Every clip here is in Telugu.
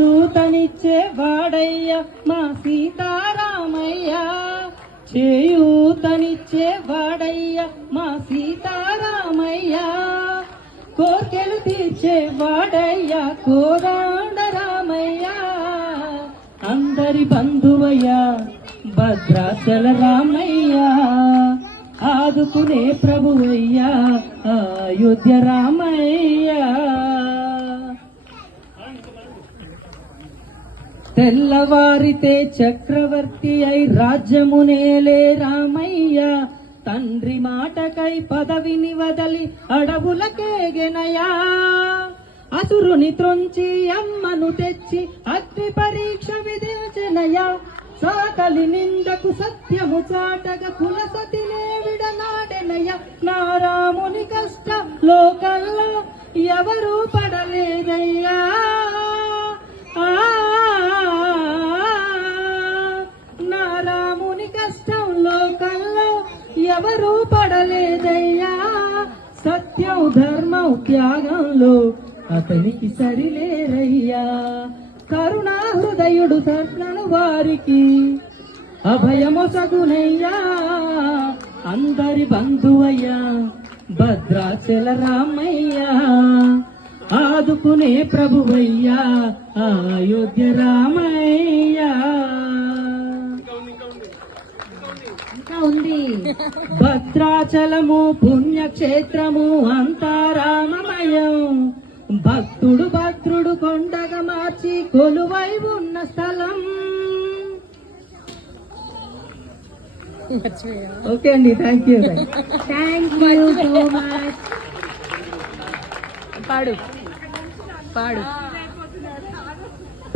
చేయూతనిచ్చే వాడయ్య మా సీతారామయ్య, చేయూతనిచ్చే వాడయ్య మా సీతారామయ్య, కోర్కెలు తీర్చే వాడయ్య కోదండ రామయ్య, అందరి బంధువయ్య భద్రాచల రామయ్య, ఆదుకునే ప్రభువయ్య అయోధ్య రామయ్య. తెల్లవారితే చక్రవర్తి అయి రాజ్యమునేలే రామయ్య, తండ్రి మాటకై పదవిని వదలి అడవులకేగెనయా, అసురుని త్రొంచి అమ్మను తెచ్చి అగ్ని పరీక్ష విధించెనయా, సాకలి నిందకు సత్యము చాటగ కులసతినే విడనాడెనయ, నా రాముని కష్ట లోకల్లో ఎవరు పడలేదయ్యా, నా రాముని కష్టం లోకల్లో ఎవరు పడలేదయ్యా, సత్యం ధర్మం త్యాగంలో అతనికి సరిలేరయ్యా, కరుణా హృదయుడు సర్ణను వారికి అభయమొసగునయ్యా, అందరి బంధువయ్యా భద్రాచల రామయ్య, ఆదుకునే ప్రభువయ్యా అయోధ్య రామయ్య. భద్రాచలము పుణ్యక్షేత్రము అంతా రామమయం, భక్తుడు భద్రుడు కొండగా మార్చి కొలువై ఉన్న స్థలం. ఓకే అండి, థ్యాంక్ యూ సో మచ్. పాడు పాడు.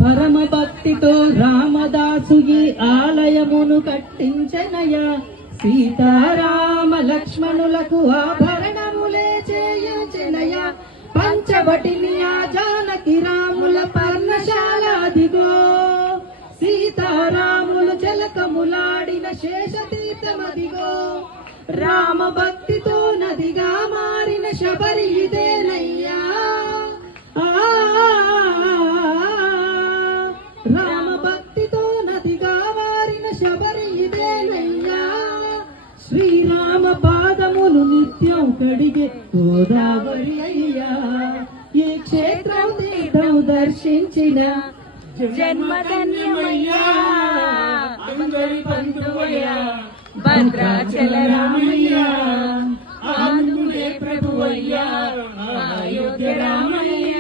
పరమ భక్తితో రామదాసుకి ఆలయమును కట్టించెనయా, సీతారామ లక్ష్మణులకు ఆభరణములే చేయించెనయా, పంచవటిని ఆ జానకి రాముల పర్ణశాలాదిగో, సీతారాములు జలకములాడిన శేషతీర్థమదిగో, రామ భక్తితో నదిగా మారిన శబరి ఇదేనయ్యా, రామ భక్తితో నదిగా మారిన శబరి ఇదేనయ్యా, శ్రీరామ పాదములు నిత్యం కడిగే గోదావరి అయ్యా, ఈ క్షేత్రం తీర్థం దర్శించిన జన్మధన్యమయ్యా, అందరి బంధువయ్యా భద్రాచల రామయ్య, ఆదుకునే ప్రభువయ్యా అయోధ్య రామయ్య.